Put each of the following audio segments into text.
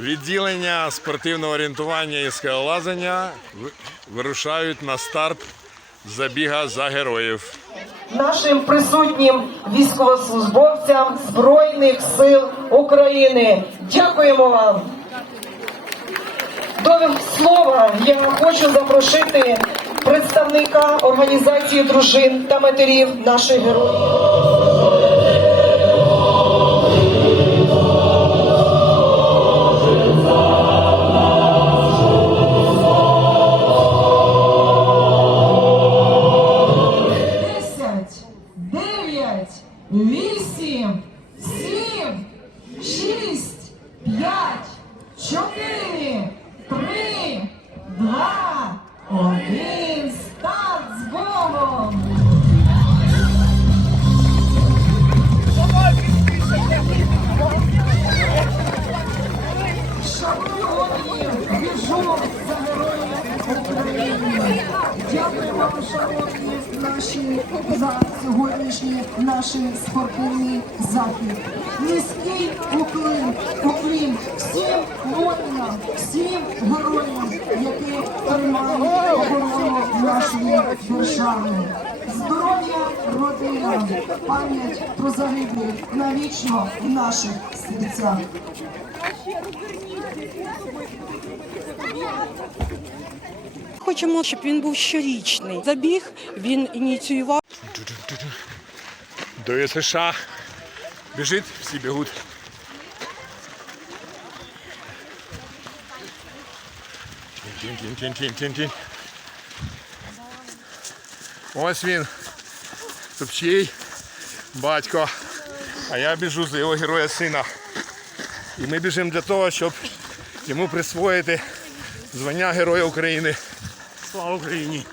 Відділення спортивного орієнтування і скалолазання вирушають на старт забіга за героїв. нашим присутнім військовослужбовцям Збройних сил України. Дякуємо вам. До слова я хочу запросити представника організації дружин та матерів наших героїв. Дякую вам, шановні наші за сьогоднішній наш спортивний захід. Низький уклін, уклін всім воїнам, всім героям, які тримають оборону нашої держави. Здоров'я родинам, пам'ять про загиблих навічно в наших серцях. Хочемо, щоб він був щорічний. Забіг він ініціював. До США біжить, всі бігуть. Тінь-тінь-тінь-тінь-тінь-тінь. Ось він. Топчий, батько. А я біжу за його героя сина. І ми біжимо для того, щоб йому присвоїти звання Героя України. Слава Україні!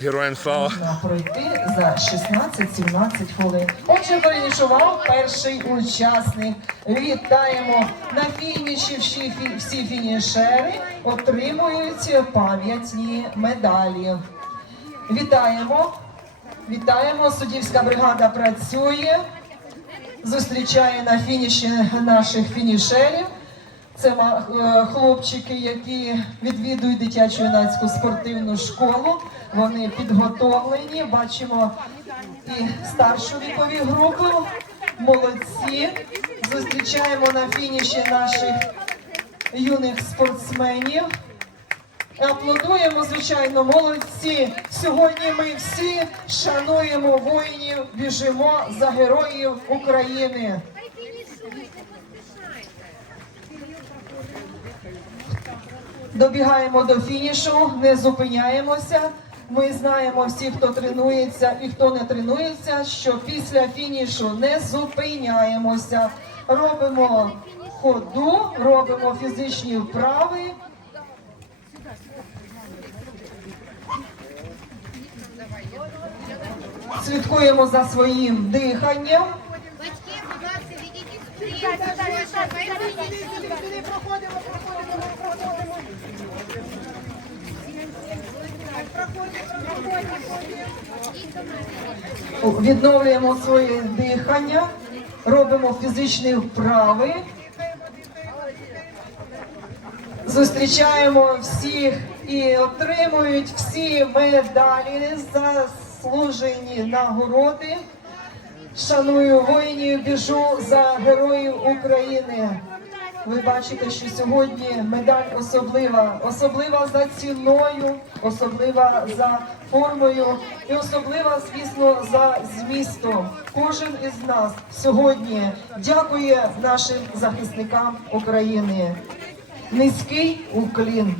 Героям слава! Пройти за 16-17 хвилин. Отже, фінішував перший учасник. Вітаємо на фініші всі, фі- всі фінішери отримують пам'ятні медалі. Вітаємо. Вітаємо. Суддівська бригада працює. Зустрічає на фініші наших фінішерів. Це е, хлопчики, які відвідують дитячу юнацьку спортивну школу. Вони підготовлені. Бачимо і старшу вікові групу. Молодці. Зустрічаємо на фініші наших юних спортсменів. Аплодуємо, звичайно, молодці. Сьогодні ми всі шануємо воїнів, біжимо за героїв України. Добігаємо до фінішу, не зупиняємося. Ми знаємо всі, хто тренується і хто не тренується, що після фінішу не зупиняємося. Робимо ходу, робимо фізичні вправи. Слідкуємо за своїм диханням. Батьки, будь ласка, відійдіть сюди. Сюди проходимо, проходимо, проходимо. Проходимо, проходимо. Відновлюємо своє дихання, робимо фізичні вправи. Зустрічаємо всіх і отримують всі медалі заслужені нагороди. Шаную воїнів, біжу за героїв України. Ви бачите, що сьогодні медаль особлива, особлива за ціною, особлива за формою і особлива, звісно, за змістом. Кожен із нас сьогодні дякує нашим захисникам України. Низький уклін.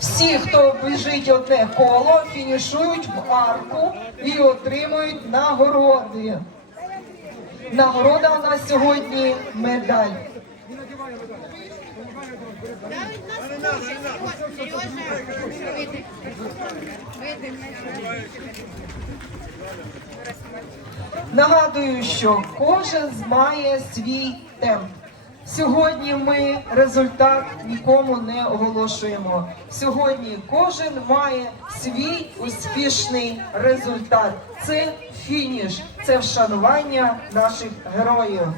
Всі, хто біжить одне коло, фінішують в арку і отримують нагороди. Нагорода у нас сьогодні медаль. Нагадую, що кожен має свій темп. Сьогодні ми результат нікому не оголошуємо. Сьогодні кожен має свій успішний результат. Це фініш, це вшанування наших героїв.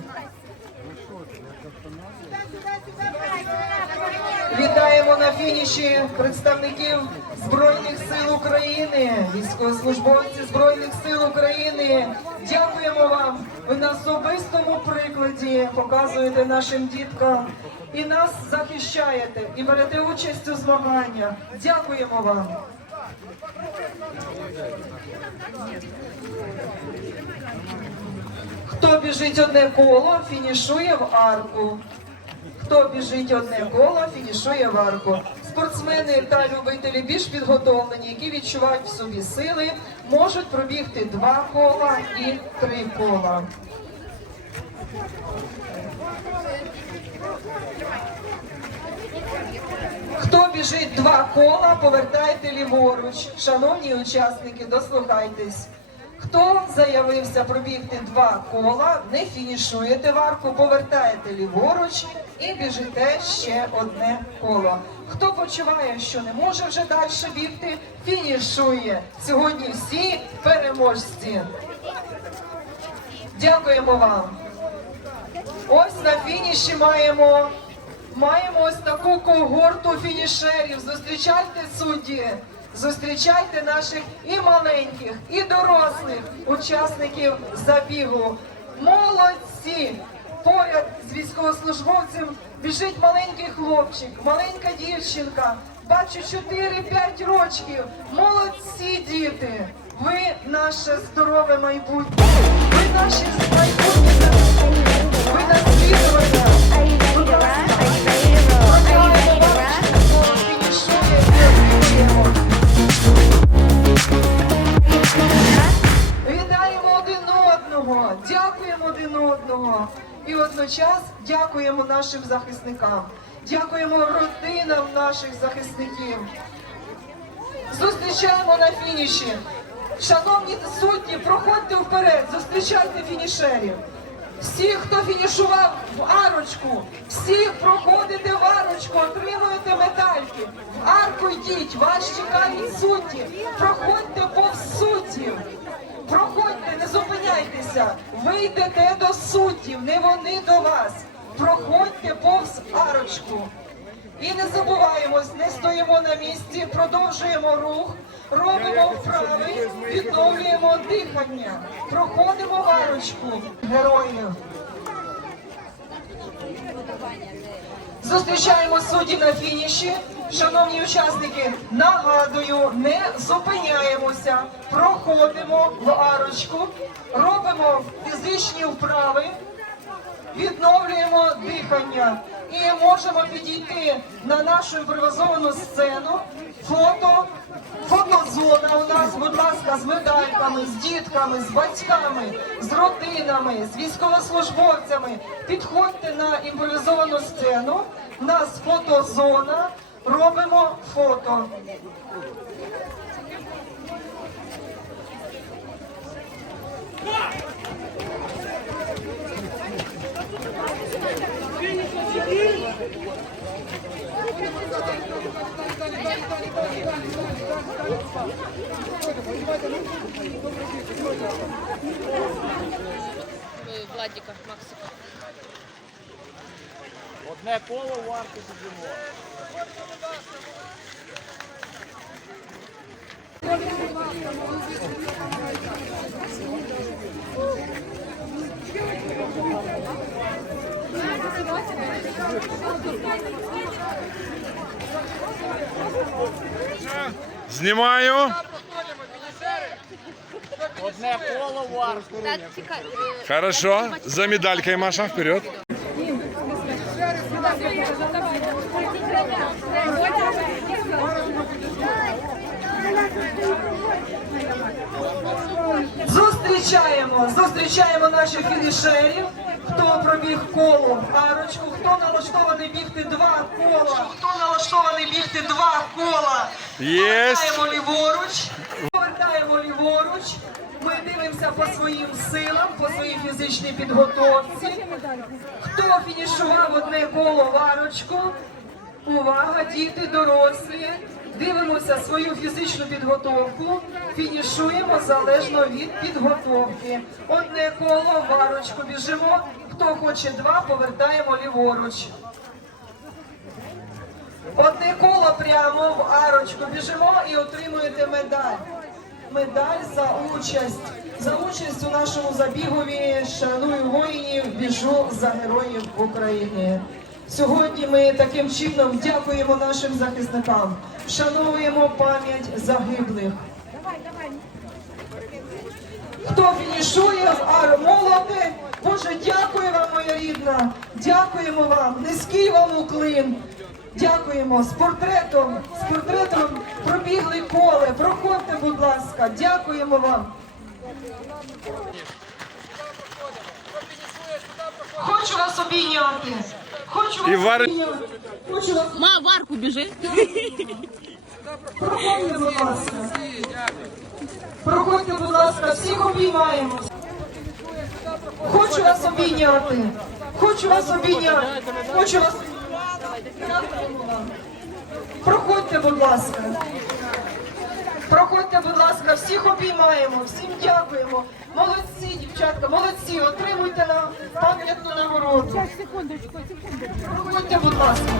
Вітаємо на фініші представників Збройних сил України, військовослужбовці Збройних сил України. Дякуємо вам. Ви на особистому прикладі показуєте нашим діткам і нас захищаєте, і берете участь у змаганнях. Дякуємо вам. Хто біжить одне коло, фінішує в арку. Хто біжить одне коло, фінішує в арку. Спортсмени та любителі більш підготовлені, які відчувають в собі сили, можуть пробігти два кола і три кола. Хто біжить два кола, повертайте ліворуч. Шановні учасники, дослухайтесь. Хто заявився пробігти два кола, не фінішуєте в арку, повертаєте ліворуч і біжите ще одне коло. Хто почуває, що не може вже далі бігти, фінішує. Сьогодні всі переможці. Дякуємо вам. Ось на фініші маємо, маємо ось таку когорту фінішерів. Зустрічайте судді, зустрічайте наших і маленьких, і дорослих учасників забігу. Молодці! Поряд з військовослужбовцем біжить маленький хлопчик, маленька дівчинка. Бачу 4-5 рочків. Молодці діти! Ви наше здорове майбутнє. Ви наші майбутні. Ви наслідування. І водночас дякуємо нашим захисникам, дякуємо родинам наших захисників. Зустрічаємо на фініші. Шановні судді, проходьте вперед, зустрічайте фінішерів. Всі, хто фінішував в арочку, всі проходите в арочку, отримуєте медальки. В арку йдіть, вас чекають судді. Проходьте повз суддів. Проходьте, не зупиняйтеся. Ви йдете до суддів, не вони до вас. Проходьте повз арочку. І не забуваємось, не стоїмо на місці, продовжуємо рух, робимо вправи, відновлюємо дихання, проходимо варочку героїв. Зустрічаємо судді на фініші. Шановні учасники, нагадую, не зупиняємося, проходимо в арочку, робимо фізичні вправи відновлюємо дихання і можемо підійти на нашу імпровізовану сцену. Фото, фотозона у нас, будь ласка, з медальками, з дітками, з батьками, з родинами, з військовослужбовцями. Підходьте на імпровізовану сцену. У нас фотозона. Робимо фото. Владіка Максика. Одне коло в арку біжимо. Знімаю. Одне коло в арку. Хорошо. За медалькой, Маша, вперед. Зустрічаємо, зустрічаємо наших фінішерів. Хто пробіг коло арочку, хто налаштований бігти два кола, хто налаштований бігти два кола. Єсть. Повертаємо ліворуч, повертаємо ліворуч. Ми дивимося по своїм силам, по своїй фізичній підготовці. Хто фінішував одне коло в арочку? Увага, діти, дорослі. Дивимося свою фізичну підготовку, фінішуємо залежно від підготовки. Одне коло, варочку біжимо. Хто хоче два, повертаємо ліворуч. Одне коло прямо в арочку. Біжимо і отримуєте медаль. Медаль за участь. За участь у нашому забігові шаную воїнів, біжу за героїв України. Сьогодні ми таким чином дякуємо нашим захисникам, вшановуємо пам'ять загиблих. Хто фінішує ару? Боже, дякую вам, моя рідна! Дякуємо вам! Низький вам уклин! Дякуємо з портретом, з портретом пробігли коле. Проходьте, будь ласка, дякуємо вам. Хочу вас обійняти. Хочу І вар- Ма, в арку біжи. Проходьте, будь ласка. Проходьте, будь ласка, всіх обіймаємо. Хочу вас обійняти. Хочу вас обійняти. Хочу вас. Проходьте, будь ласка. Проходьте, будь ласка, всіх обіймаємо, всім дякуємо. Молодці, дівчатка, молодці, отримуйте нам пам'ятну нагороду. Секундочку, секундочку. Проходьте, будь ласка.